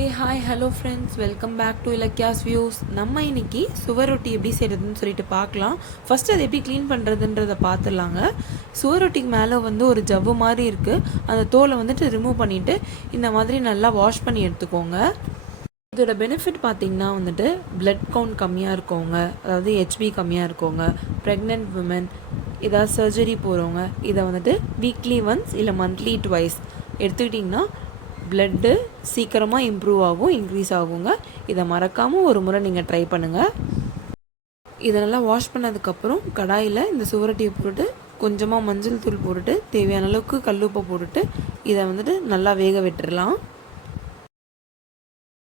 A hi hello friends, welcome back to Ilakkiya's views. நம்ம இன்னைக்கு சுவரொட்டி எப்படி செய்கிறதுன்னு சொல்லிட்டு பார்க்கலாம். ஃபஸ்ட்டு அதை எப்படி க்ளீன் பண்ணுறதுன்றதை பார்த்துடலாங்க. சுவரொட்டிக்கு மேலே ஒரு ஜவ்வு மாதிரி இருக்குது. அந்த தோலை ரிமூவ் பண்ணிவிட்டு இந்த மாதிரி நல்லா வாஷ் பண்ணி எடுத்துக்கோங்க. இதோட பெனிஃபிட் பார்த்திங்கன்னா பிளட் கவுண்ட் கம்மியாக இருக்கவங்க, அதாவது ஹெச்பி கம்மியாக இருக்கவங்க, ப்ரெக்னென்ட் விமன், ஏதாவது சர்ஜரி போகிறவங்க இதை வீக்லி ஒன்ஸ் இல்லை மந்த்லி ட்வைஸ் எடுத்துக்கிட்டிங்கன்னா பிளட்டு சீக்கிரமாக இம்ப்ரூவ் ஆகும், இன்க்ரீஸ் ஆகுங்க. இதை மறக்காமல் ஒரு முறை நீங்கள் ட்ரை பண்ணுங்கள். இதை நல்லா வாஷ் பண்ணதுக்கப்புறம் கடாயில் இந்த சுவரொட்டியை போட்டுட்டு கொஞ்சமாக மஞ்சள் தூள் போட்டுட்டு தேவையான அளவுக்கு கல்லுப்பை போட்டுட்டு இதை நல்லா வேக விட்டுடலாம்.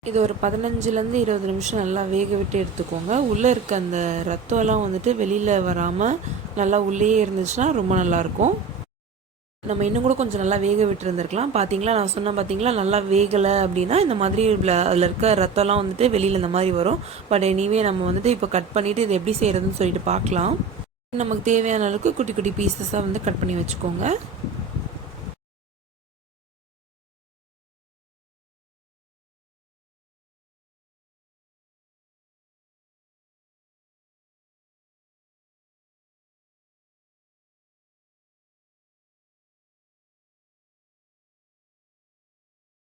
இது ஒரு 15லேருந்து 20 நிமிஷம் நல்லா வேக விட்டு எடுத்துக்கோங்க. உள்ளே இருக்க அந்த ரத்தம்லாம் வெளியில் வராமல் நல்லா உள்ளேயே இருந்துச்சுன்னா ரொம்ப நல்லாயிருக்கும். நம்ம இன்னும் கூட கொஞ்சம் நல்லா வேக விட்டுருந்துருக்கலாம். பார்த்தீங்களா, நான் சொன்னேன் பார்த்தீங்களா, நல்லா வேகலை அப்படின்னா இந்த மாதிரி அதில் இருக்க ரத்தம்லாம் வெளியில் இந்த மாதிரி வரும். பட் எனிவே நம்ம இப்போ கட் பண்ணிவிட்டு இது எப்படி செய்கிறதுன்னு சொல்லிட்டு பார்க்கலாம். நமக்கு தேவையான அளவுக்கு குட்டி குட்டி பீசஸாக கட் பண்ணி வச்சுக்கோங்க.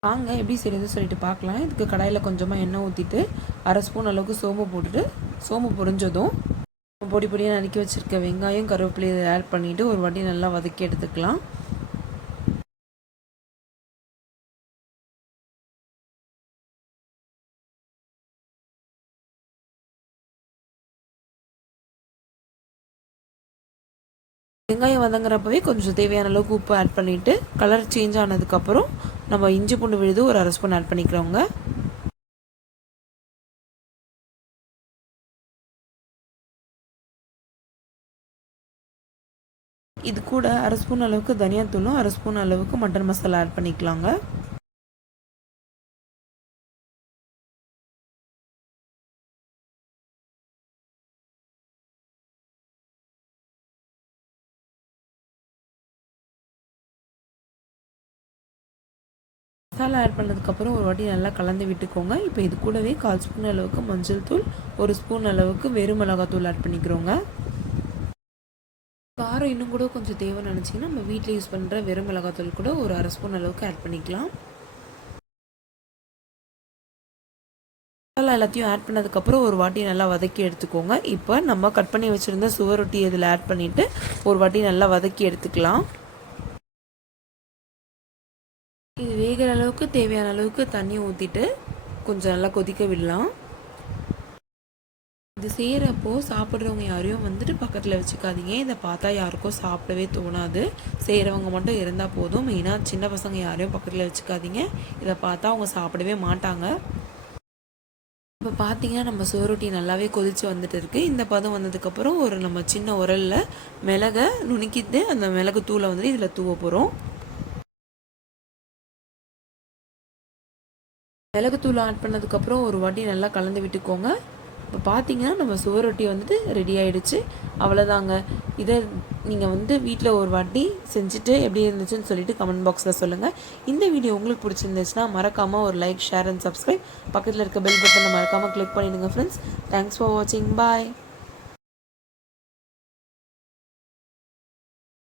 வாங்க எப்படி செய்கிறதுன்னு சொல்லிட்டு பார்க்கலாம். இதுக்கு கடாயில் கொஞ்சமாக எண்ணெய் ஊற்றிட்டு 1/2 ஸ்பூன் அளவுக்கு சோம்பு போட்டுட்டு, சோம்பு பொரிஞ்சதும் பொடி பொடியாக நறுக்கி வச்சுருக்க வெங்காயம் கருவேப்பிலை இதை ஆட் பண்ணிவிட்டு ஒரு வாட்டி நல்லா வதக்கி எடுத்துக்கலாம். வெங்காயம் வதங்குறப்பவே கொஞ்சம் தேவையான அளவுக்கு உப்பு ஆட் பண்ணிவிட்டு கலர் சேஞ்ச் ஆனதுக்கப்புறம் நம்ம இஞ்சி பூண்டு விழுது ஒரு 1/2 ஸ்பூன் ஆட் பண்ணிக்கிறோங்க. இது கூட 1/2 ஸ்பூன் அளவுக்கு தனியாத்தூளும் 1/2 ஸ்பூன் அளவுக்கு மட்டன் மசாலா ஆட் பண்ணிக்கலாங்க. மசாலா ஆட் பண்ணதுக்கப்புறம் ஒரு வாட்டி நல்லா கலந்து விட்டுக்கோங்க. இப்போ இது கூடவே 1/4 ஸ்பூன் அளவுக்கு மஞ்சள் தூள், 1 ஸ்பூன் அளவுக்கு வெறும் மிளகாத்தூள் ஆட் பண்ணிக்கிறோங்க. காரம் இன்னும் கூட கொஞ்சம் தேவைன்னு நினச்சிங்கன்னா நம்ம வீட்டில் யூஸ் பண்ணுற வெறும் மிளகாத்தூள் கூட ஒரு 1/2 ஸ்பூன் அளவுக்கு ஆட் பண்ணிக்கலாம். மசாலா எல்லாத்தையும் ஆட் பண்ணதுக்கப்புறம் ஒரு வாட்டி நல்லா வதக்கி எடுத்துக்கோங்க. இப்போ நம்ம கட் பண்ணி வச்சுருந்த சுவரொட்டி இதில் ஆட் பண்ணிவிட்டு ஒரு வாட்டி நல்லா வதக்கி எடுத்துக்கலாம். இது வேகிற அளவுக்கு தேவையான அளவுக்கு தண்ணி ஊற்றிட்டு கொஞ்சம் நல்லா கொதிக்க விடலாம். இது செய்கிறப்போ சாப்பிட்றவங்க யாரையும் பக்கத்தில் வச்சுக்காதீங்க. இதை பார்த்தா யாருக்கும் சாப்பிடவே தோணாது. செய்கிறவங்க மட்டும் இருந்தால் போதும். மெயினாக சின்ன பசங்க யாரையும் பக்கத்தில் வச்சுக்காதீங்க. இதை பார்த்தா அவங்க சாப்பிடவே மாட்டாங்க. இப்போ பார்த்தீங்கன்னா நம்ம சுவரொட்டி நல்லாவே கொதித்து வந்துட்டு இருக்குது. இந்த பதம் வந்ததுக்கப்புறம் ஒரு நம்ம சின்ன உரலில் மிளகை நுணுக்கிட்டு அந்த மிளகு தூளை இதில் தூவ போகிறோம். மிளகுத்தூள் ஆட் பண்ணதுக்கப்புறம் ஒரு வாட்டி நல்லா கலந்து விட்டுக்கோங்க. இப்போ பார்த்தீங்கன்னா நம்ம சுவரொட்டி ரெடி ஆகிடுச்சு. அவ்வளோதாங்க. இதை நீங்கள் வீட்டில் ஒரு வாட்டி செஞ்சுட்டு எப்படி இருந்துச்சுன்னு சொல்லிட்டு கமெண்ட் பாக்ஸில் சொல்லுங்கள். இந்த வீடியோ உங்களுக்கு பிடிச்சிருந்துச்சுன்னா மறக்காமல் ஒரு லைக், ஷேர் அண்ட் சப்ஸ்கிரைப், பக்கத்தில் இருக்க பெல் பட்டனை மறக்காமல் கிளிக் பண்ணிவிடுங்க ஃப்ரெண்ட்ஸ். தேங்க்ஸ் ஃபார் வாட்சிங். பாய்.